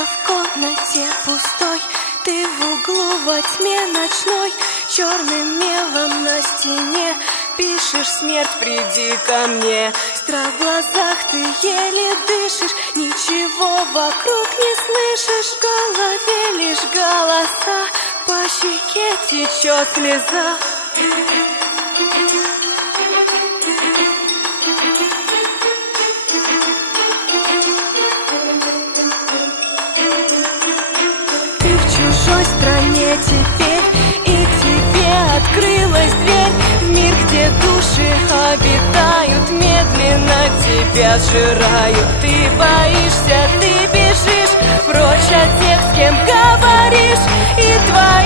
А в комнате пустой ты в углу во тьме ночной, черным мелом на стене пишешь: смерть, приди ко мне. Страх в глазах, ты еле дышишь, ничего вокруг не слышишь. В голове лишь голоса, по щеке течет слеза. Ты в чужой стране теперь, и тебе открылась дверь в мир, где души обитают, медленно тебя сжирают. Ты боишься, ты бежишь прочь от тех, с кем говоришь, и твои